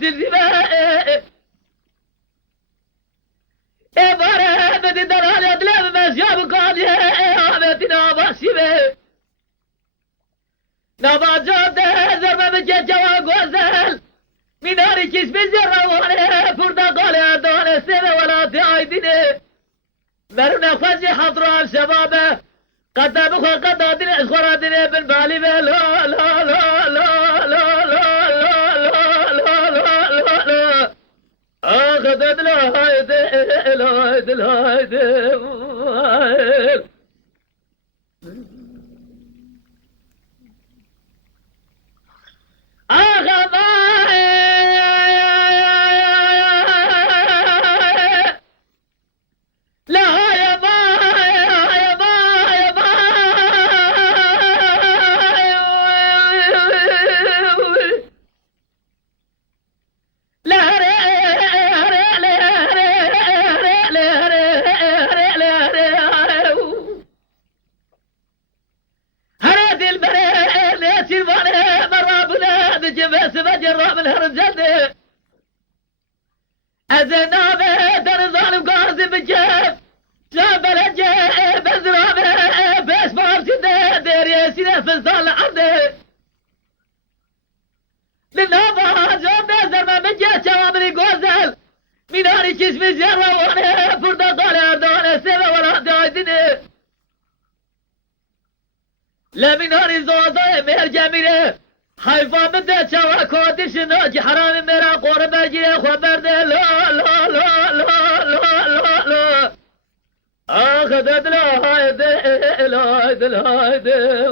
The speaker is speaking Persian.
سلسبه باره بدی در حال ادلم مشیاب کالیه آمدی ناباشیبه نباجاده زرمه بچه جوا گوزل میناری کشمی زروانه پرتقال اردان سبه ولاتی آیدینه مرو نفج حضران شبابه قدام خو قدادین اشخورادین بالبالی به لا لا لا لا لا لا لا لا لا لا آخذت لا هيدي لا هيدي لا هيدي از نامه در ظالم گازی بجف شابل جه بزرامه بس بارشده دریه سینه فزال عرده لنابا جام بزر من بجه چوامنی گوزل میناری چشمی جروانه پرتقال اردانه سبه ولا دایدینه لمیناری زوزای مرجمینه حیفان بده چوا کادشنا که حرام مرا قور برگیره خبر ده لا لا لا لا لا لا لا آخذت لا هایده لا هایده لا هایده